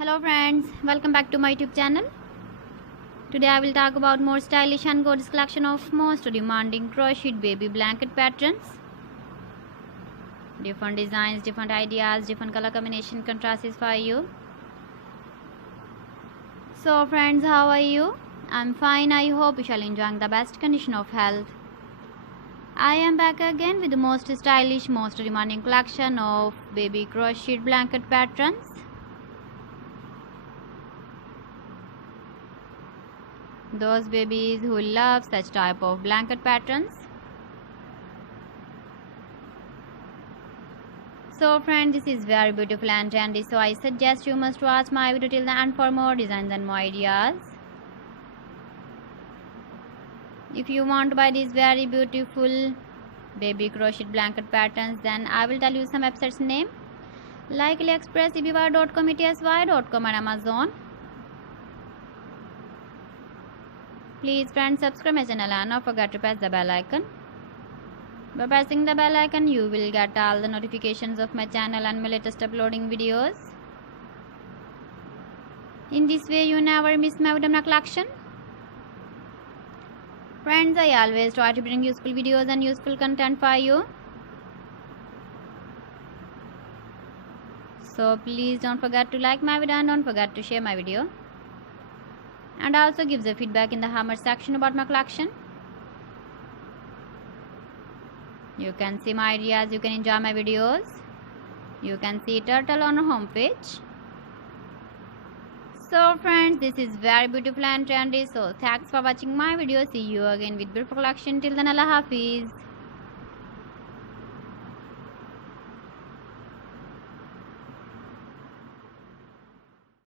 Hello friends, welcome back to my YouTube channel. Today I will talk about more stylish and gorgeous collection of most demanding crocheted baby blanket patterns. Different designs, different ideas, different color combination contrasts for you. So friends, how are you? I'm fine. I hope you shall enjoy the best condition of health. I am back again with the most stylish, most demanding collection of baby crocheted blanket patterns. Those babies who love such type of blanket patterns. So friends, this is very beautiful and trendy, so I suggest you must watch my video till the end for more designs and more ideas. If you want to buy these very beautiful baby crocheted blanket patterns, then I will tell you some websites name like AliExpress, eBay.com, ETSY.com and Amazon. Please friends, subscribe my channel and don't forget to press the bell icon. By pressing the bell icon, you will get all the notifications of my channel and my latest uploading videos. In this way, you never miss my video collection. Friends, I always try to bring useful videos and useful content for you. So please don't forget to like my video and don't forget to share my video. And also give the feedback in the comment section about my collection. You can see my ideas, you can enjoy my videos. You can see turtle on our home page. So friends, this is very beautiful and trendy. So thanks for watching my video. See you again with beautiful collection. Till then, Allah Hafiz.